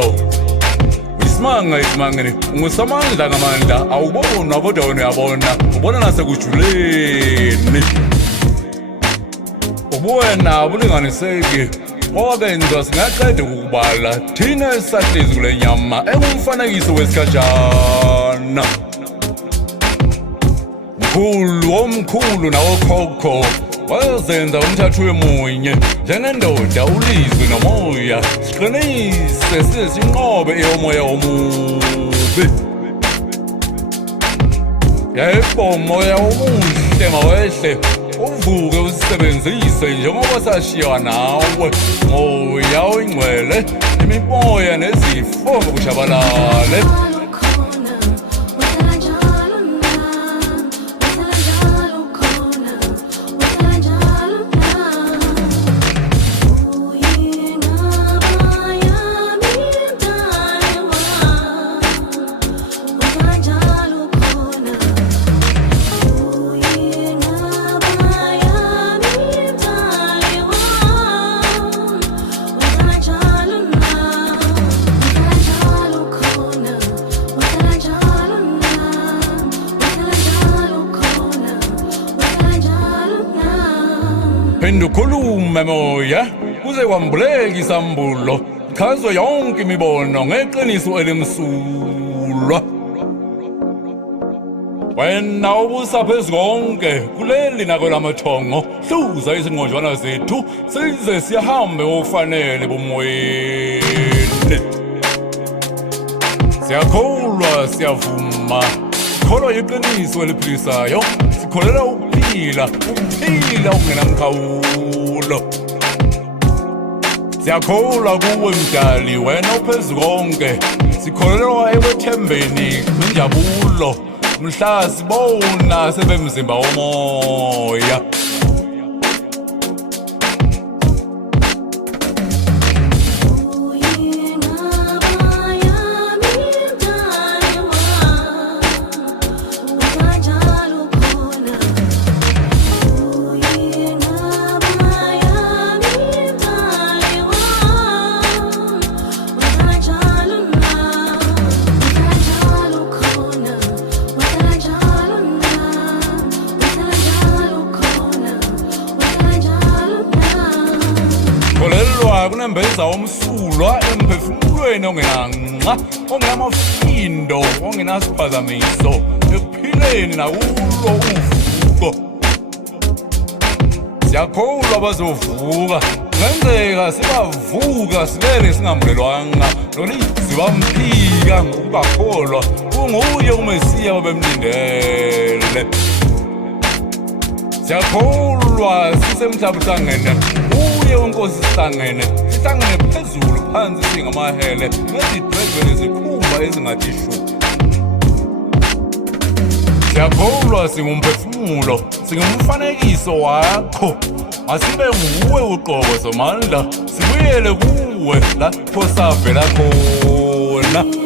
so isimanga ungusamandla ngamandla awubona kodwa wena uyabona ubona nasekujuleni ubuwena bulinganiseki obenza singaqeda ukubala thina esisahlezi kule nyama engumfanekiso wesikhatshana omkhulu nawokhokho wazenza umthathu wemunye njengendoda ulizwi nomoya siqinise size sinqobe eyomoya omubi yebo moya omuhle mawehle uvuke usisebenzise njengoba sashiywa nawe moya oyingcwele imimoya nezifo ngokushabalale Pendukhulume moya kuze kwambuleka isambulo chazwe yonke imibono ngeqiniso elimsulwa wena ubusa phezu konke kuleli nakwelamathongo hluza izinqonjwana zethu size sihambe ofanele bomoyeni siyakholwa siyavuma sikholwa iqiniso eliphilisayo sikholela ukuphila okungenamkhawulo siyakholwa kuwe mdali wena ophezu konke sikholelwa ekwethembeni kwinjabulo mhla sibona sebemzimba womoya kunembeza omsulwa emphefumulweni ongenanxa ongenamafindo ongenasiphazamiso ekuphileni nakulo uvuko siyakholwa bazovuka kungenzeka sibavuka silele singambulelwanga nolizibamphika ngokungakholwa kunguye umesiya babemlindele siyakholwa sisemhlabuhlangene uye unkosi sihlangene phezulu phansi singamahele ngezidwedwe nezikhumba ezingatishu siyakholwa singumphefumulo singumfanekiso wakho asibe nguwe uqobo somandla sibuyele kuwe lapho savela khona